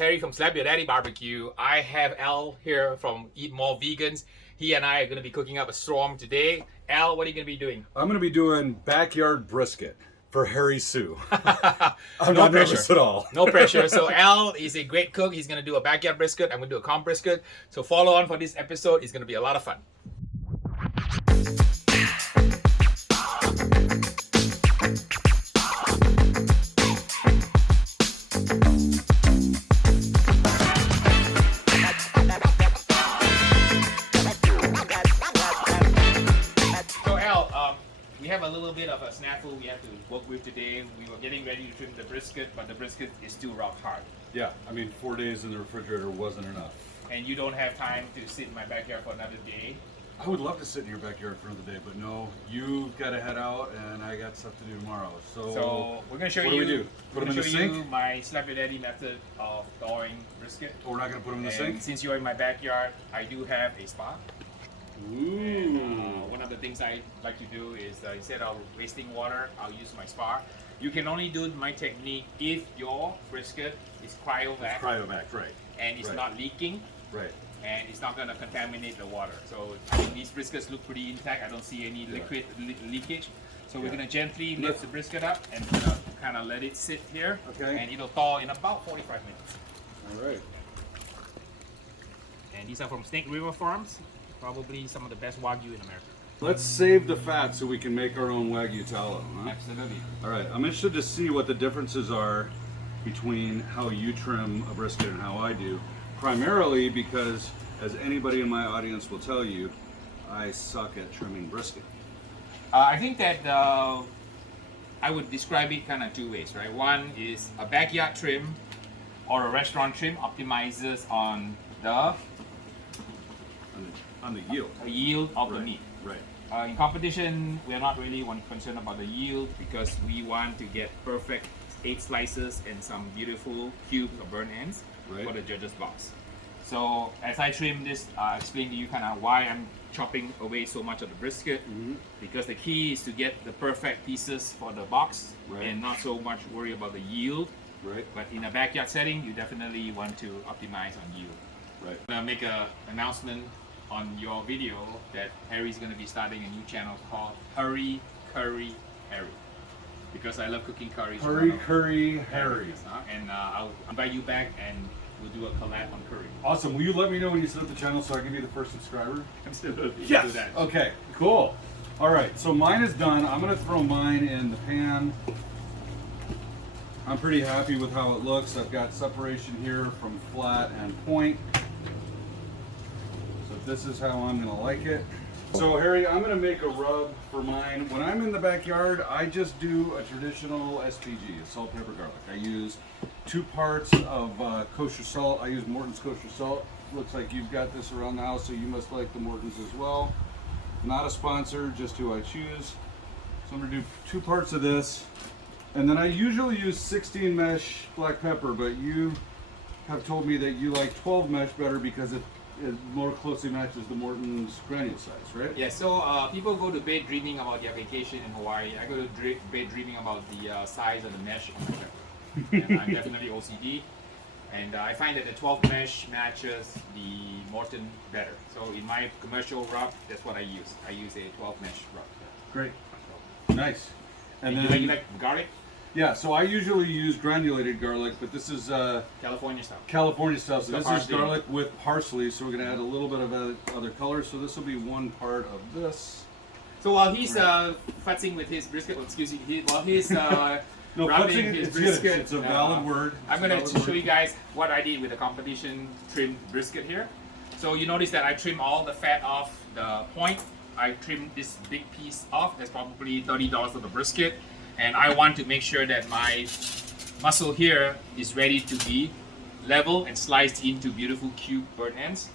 Harry from Slap Your Daddy Barbecue. I have Al here from Eat More Vegans. He and I are going to be cooking up a storm today. Al, what are you going to be doing? I'm going to be doing backyard brisket for Harry Soo. I'm No not pressure. nervous at all. No pressure. So Al is a great cook. He's going to do a backyard brisket. I'm going to do a comp brisket. So follow on for this episode. It's going to be a lot of fun. We have a little bit of a snafu we have to work with today. We were getting ready to trim the brisket, but the brisket is still rock hard. Yeah, I mean 4 days in the refrigerator wasn't enough. And you don't have time to sit in my backyard for another day. I would love to sit in your backyard for another day, but no, you've got to head out and I got stuff to do tomorrow. So we're going to show what you, do we do? Put them in the sink? you my Slap Your Daddy method of thawing brisket. Oh, we're not going to put them in the And sink? since you're in my backyard, I do have a spa. Ooh. And, one of the things I like to do is instead of wasting water, I'll use my spa. You can only do my technique if your brisket is cryovac. Cryovac, right. And it's Right. not leaking. Right. And it's not going to contaminate the water. So I mean, these briskets look pretty intact. I don't see any liquid leakage. So we're going to gently lift the brisket up and kind of let it sit here. Okay. And it'll thaw in about 45 minutes. All right. And these are from Snake River Farms. Probably some of the best Wagyu in America. Let's save the fat so we can make our own Wagyu tallow. Huh? Absolutely. All right, I'm interested to see what the differences are between how you trim a brisket and how I do. Primarily because, as anybody in my audience will tell you, I suck at trimming brisket. I think that I would describe it kind of two ways, right? One is a backyard trim or a restaurant trim optimizes on the yield of the meat. Right. In competition, we are not really concerned about the yield because we want to get perfect 8 slices and some beautiful cubes or burnt ends for the judge's box. So as I trim this, I'll explain to you kind of why I'm chopping away so much of the brisket, because the key is to get the perfect pieces for the box and not so much worry about the yield. Right. But in a backyard setting, you definitely want to optimize on yield. Right. I'm gonna make an announcement on your video that Harry's gonna be starting a new channel called Hurry Curry Harry, because I love cooking curries. Hurry Curry Harry. And I'll invite you back and we'll do a collab on curry. Awesome. Will you let me know when you set up the channel so I can be the first subscriber? Absolutely. Yes. Do that. Okay. Cool. All right. So mine is done. I'm gonna throw mine in the pan. I'm pretty happy with how it looks. I've got separation here from flat and point. So this is how I'm gonna like it. So Harry, I'm gonna make a rub for mine. When I'm in the backyard, I just do a traditional SPG, salt, pepper, garlic. I use 2 parts of kosher salt. I use Morton's kosher salt. Looks like you've got this around the house, so you must like the Morton's as well. Not a sponsor, just who I choose. So I'm gonna do 2 parts of this. And then I usually use 16 mesh black pepper, but you have told me that you like 12 mesh better because it more closely matches the Morton's granule size, right? Yeah, so people go to bed dreaming about their vacation in Hawaii. I go to bed dreaming about the size of the mesh on my pepper. And I'm definitely OCD. And I find that the 12 mesh matches the Morton better. So in my commercial rub, that's what I use. I use a 12 mesh rub. Great. Nice. And then you like garlic? Yeah, so I usually use granulated garlic, but this is California style. California stuff. So The this parsley. is garlic with parsley, so we're going to add a little bit of other color. So this will be 1 part of this. So while he's futzing with his brisket, while he's No, rubbing futzing, his it's brisket, good. It's a valid word. I'm going to show you guys what I did with the competition trimmed brisket here. So you notice that I trim all the fat off the point. I trimmed this big piece off. That's probably $30 of the brisket. And I want to make sure that my muscle here is ready to be level and sliced into beautiful cube burnt ends.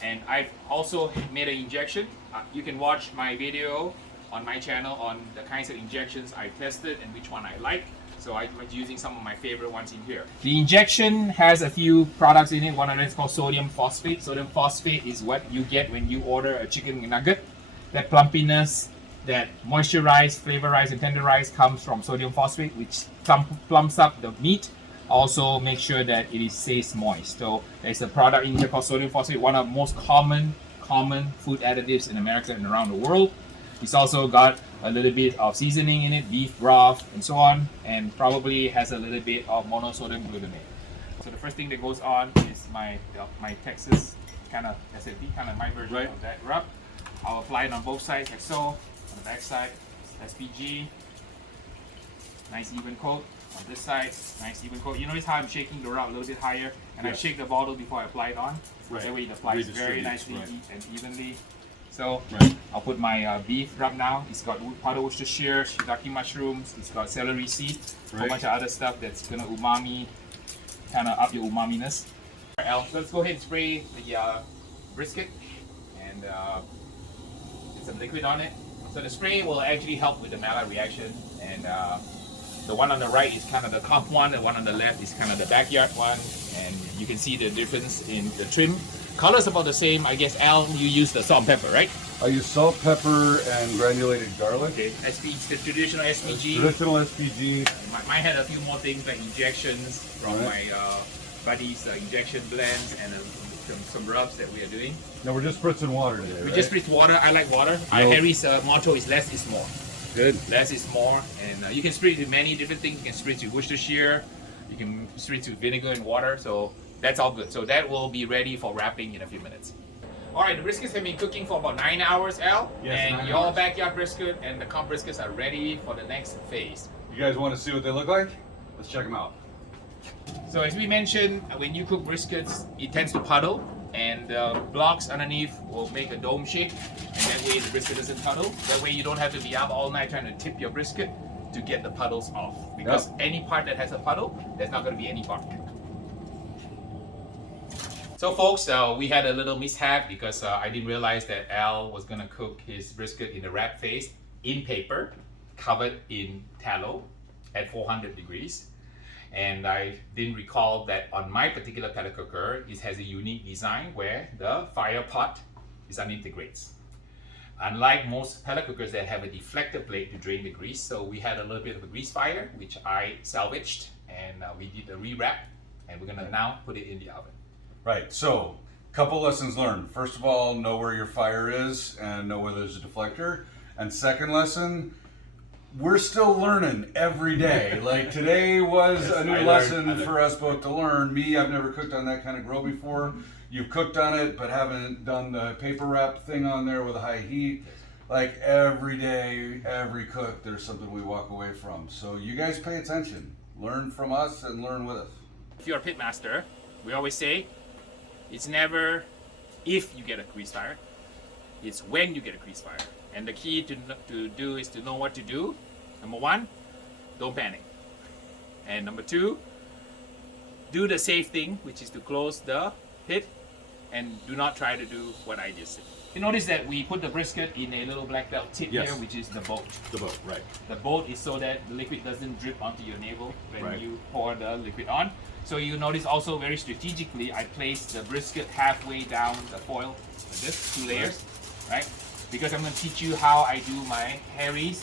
And I've also made an injection. You can watch my video on my channel on the kinds of injections I tested and which one I like. So I'm using some of my favorite ones in here. The injection has a few products in it. One of them is called sodium phosphate. Sodium phosphate is what you get when you order a chicken nugget. That plumpiness, that moisturized, flavorized, and tenderized comes from sodium phosphate, which plumps up the meat. Also make sure that it stays moist. So there's a product in here called sodium phosphate, one of the most common food additives in America and around the world. It's also got a little bit of seasoning in it, beef broth and so on, and probably has a little bit of monosodium glutamate. So the first thing that goes on is my Texas kind of SFD, kind of my version of that rub. I'll apply it on both sides like so. On the back side, SPG, nice even coat. On this side, nice even coat. You notice how I'm shaking the rub a little bit higher, and I shake the bottle before I apply it on. That way it applies very nicely and evenly. So I'll put my beef rub now. It's got powdered Worcestershire, shiitake mushrooms. It's got celery seed, a whole bunch of other stuff that's gonna umami, kind of up your umaminess. So let's go ahead and spray the brisket and get some liquid on it. So the spray will actually help with the Maillard reaction, and the one on the right is kind of the comp one, the one on the left is kind of the backyard one, and you can see the difference in the trim. Color's about the same. I guess, Al, you use the salt and pepper, right? I use salt, pepper, and granulated garlic. Okay, SPG, the traditional SPG. Traditional SPG. Mine had a few more things like injections from my buddy's injection blends and some rubs that we are doing. No, we're just spritzing water today, We just spritz water. I like water. Harry's motto is less is more. Good. Less is more, and you can spritz with many different things. You can spritz with Worcestershire, you can spritz with vinegar and water, so that's all good. So that will be ready for wrapping in a few minutes. All right, the briskets have been cooking for about 9 hours, Al, and your backyard brisket and the comp briskets are ready for the next phase. You guys want to see what they look like? Let's check them out. So as we mentioned, when you cook briskets, it tends to puddle, and the blocks underneath will make a dome shape, and that way the brisket doesn't puddle. That way you don't have to be up all night trying to tip your brisket to get the puddles off. Because any part that has a puddle, there's not going to be any bark. So folks, we had a little mishap because I didn't realize that Al was going to cook his brisket in the wrap phase in paper, covered in tallow at 400 degrees. And I didn't recall that on my particular pellet cooker, it has a unique design where the fire pot is underneath the grates. Unlike most pellet cookers that have a deflector plate to drain the grease, so we had a little bit of a grease fire, which I salvaged, and we did a rewrap, and we're gonna now put it in the oven. Right, so couple lessons learned. First of all, know where your fire is and know where there's a deflector. And second lesson, we're still learning every day. Like today was a new lesson for us both to learn. Me, I've never cooked on that kind of grill before. You've cooked on it, but haven't done the paper wrap thing on there with a high heat. Like every day, every cook, there's something we walk away from. So you guys pay attention. Learn from us and learn with us. If you're a pitmaster, we always say, it's never if you get a grease fire, it's when you get a grease fire. And the key to do is to know what to do. Number one, don't panic. And number two, do the safe thing, which is to close the pit and do not try to do what I just did. You notice that we put the brisket in a little black belt tip here, which is the boat. The boat, right. The boat is so that the liquid doesn't drip onto your navel when you pour the liquid on. So you notice also very strategically, I placed the brisket halfway down the foil, like this, 2 layers, right? Because I'm going to teach you how I do my Harry's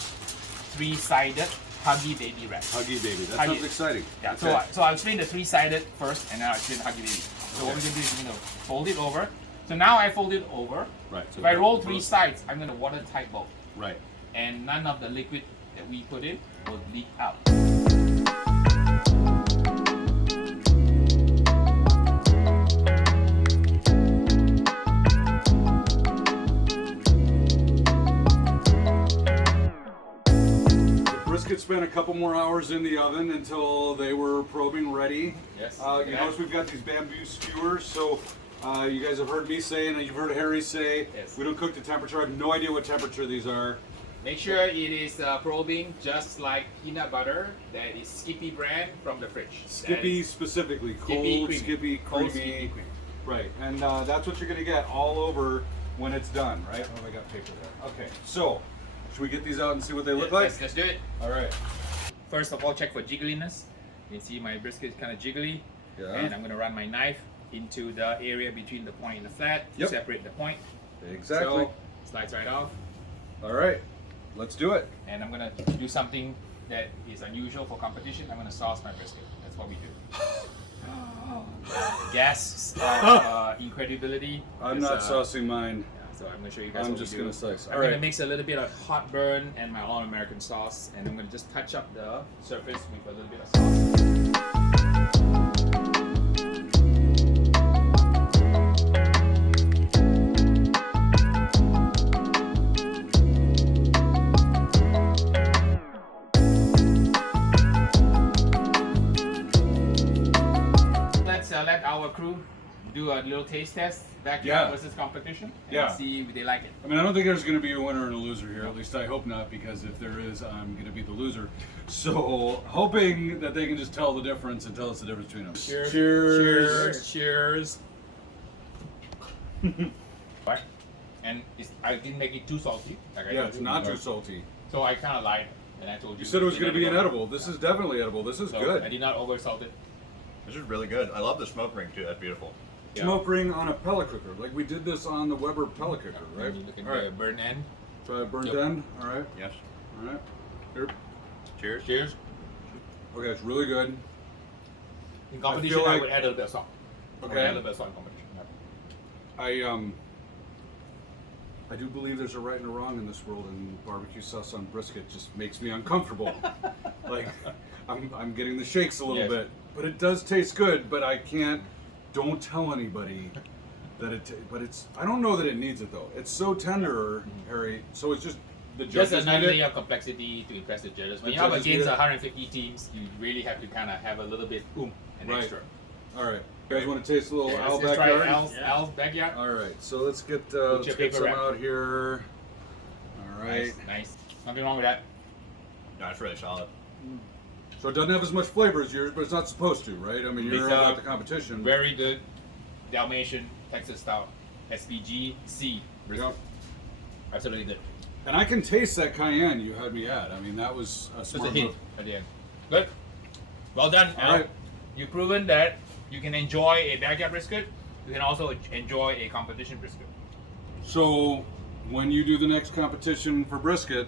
3-sided Huggy Baby wrap. Huggy Baby, that sounds exciting. Yeah, okay. So I'll explain the 3-sided first, and then I'll explain the Huggy Baby. So what we're going to do is we're going to fold it over. So now I fold it over. Right. So if I roll 3 sides, I'm going to watertight both. Right. And none of the liquid that we put in will leak out. Spent a couple more hours in the oven until they were probing ready. Yes. You notice we've got these bamboo skewers, so you guys have heard me say, and you've heard Harry say, we don't cook to temperature. I have no idea what temperature these are. Make sure it is probing just like peanut butter that is Skippy brand from the fridge. Skippy specifically, cold, Skippy, creamy. Right, and that's what you're going to get all over when it's done, right? Oh, I got paper there. Okay, so should we get these out and see what they look like? Let's do it. All right. First of all, check for jiggliness. You can see my brisket is kind of jiggly. Yeah. And I'm going to run my knife into the area between the point and the flat to separate the point. Exactly. So, slides right off. All right, let's do it. And I'm going to do something that is unusual for competition. I'm going to sauce my brisket. That's what we do. Gasps of incredibility. I'm not saucing mine. Yeah, so I'm gonna show you guys. I'm what just we do. gonna slice. I'm gonna mix a little bit of hot burn and my all-American sauce, and I'm gonna just touch up the surface with a little bit of sauce. Let our crew do a little taste test, backyard versus competition, and see if they like it. I mean, I don't think there's going to be a winner and a loser here. At least I hope not, because if there is, I'm going to be the loser. So, hoping that they can just tell the difference and tell us the difference between them. Cheers. Cheers. Cheers. Right. And I didn't make it too salty. Like I It's not too salty. So I kind of lied, and I told you. You said it was going to be inedible. This is definitely edible. This is good. I did not over salt it. This is really good. I love the smoke ring too. That's beautiful. Smoke ring on a pellet cooker. Like we did this on the Weber pellet cooker, right? You look at the burn end. Try a burnt end. All right. Yes. All right. Here. Cheers. Cheers. Okay, it's really good. In competition, I would add a little bit of salt. Okay. Add a little bit of salt in competition. I do believe there's a right and a wrong in this world, and barbecue sauce on brisket just makes me uncomfortable. Like, I'm getting the shakes a little bit, but it does taste good. But I can't. Don't tell anybody that it. But it's. I don't know that it needs it though. It's so tender, Harry. So it's just the judges. Just another layer of complexity to impress the judges. When you have against 150 teams, you really have to kind of have a little bit extra. All right. You guys want to taste a little Al let's backyard? try Al's backyard. All right. So let's get some out here. All right. Nice. Nothing wrong with that. No, it's really solid. So it doesn't have as much flavor as yours, but it's not supposed to, right? I mean, you're about the competition. Very good Dalmatian Texas style SPG C. Yep. Absolutely good. And I can taste that cayenne you had me add. I mean, that was a Just smart a hint move. at the end. Good. Well done, Al. All right. You've proven that you can enjoy a backyard brisket. You can also enjoy a competition brisket. So when you do the next competition for brisket,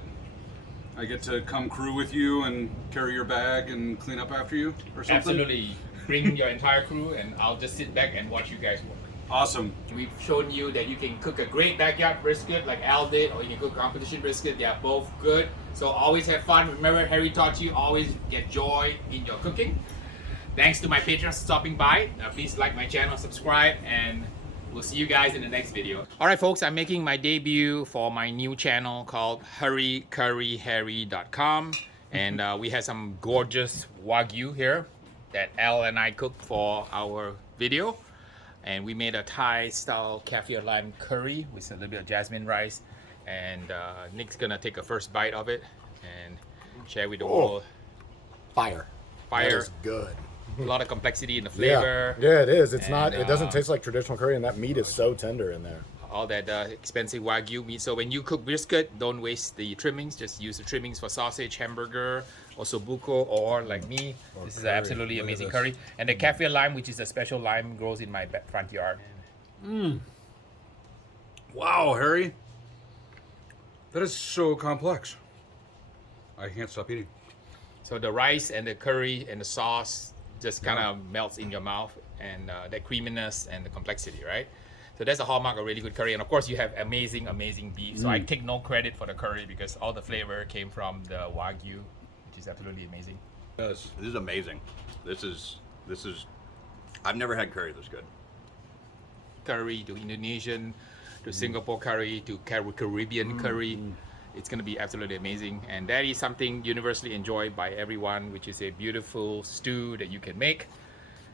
I get to come crew with you and carry your bag and clean up after you or something? Absolutely. Bring your entire crew and I'll just sit back and watch you guys work. Awesome. We've shown you that you can cook a great backyard brisket like Al did, or you can cook competition brisket. They are both good. So always have fun. Remember, Harry taught you always get joy in your cooking. Thanks to my patrons for stopping by. Please like my channel, subscribe, and we'll see you guys in the next video. All right, folks, I'm making my debut for my new channel called hurrycurryharry.com. And we have some gorgeous Wagyu here that Al and I cooked for our video. And we made a Thai-style kaffir lime curry with a little bit of jasmine rice. And Nick's gonna take a first bite of it and share with the world. Fire. Fire. That is good. A lot of complexity in the flavor. Yeah, it is. It's And, not. It doesn't taste like traditional curry, and that meat is so tender in there. All that expensive Wagyu meat. So when you cook brisket, don't waste the trimmings. Just use the trimmings for sausage, hamburger, or sobuco, or like me. This is an absolutely amazing curry. And the kaffir lime, which is a special lime, grows in my front yard. Wow, Harry. That is so complex. I can't stop eating. So the rice and the curry and the sauce just kind of melts in your mouth, and that creaminess and the complexity, right? So that's a hallmark of really good curry. And of course, you have amazing, amazing beef. So I take no credit for the curry because all the flavor came from the Wagyu, which is absolutely amazing. Yes. This is amazing. This is. I've never had curry this good. Curry to Indonesian, to Singapore curry, to Caribbean curry. It's going to be absolutely amazing. And that is something universally enjoyed by everyone, which is a beautiful stew that you can make.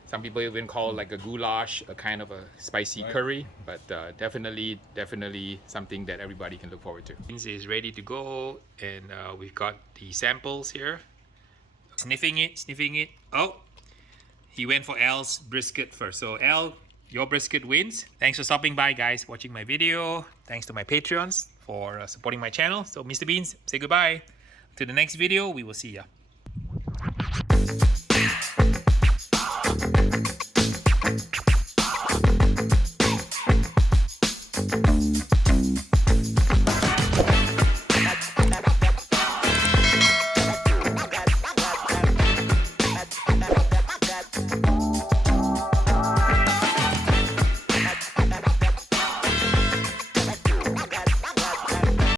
Some people even call it like a goulash, a kind of a spicy curry, but definitely something that everybody can look forward to. This is ready to go, and we've got the samples here. Sniffing it. Oh, he went for Al's brisket first. So Al, your brisket wins. Thanks for stopping by, guys, watching my video. Thanks to my Patreons for supporting my channel. So Mr. Beans, say goodbye. To the next video, we will see ya.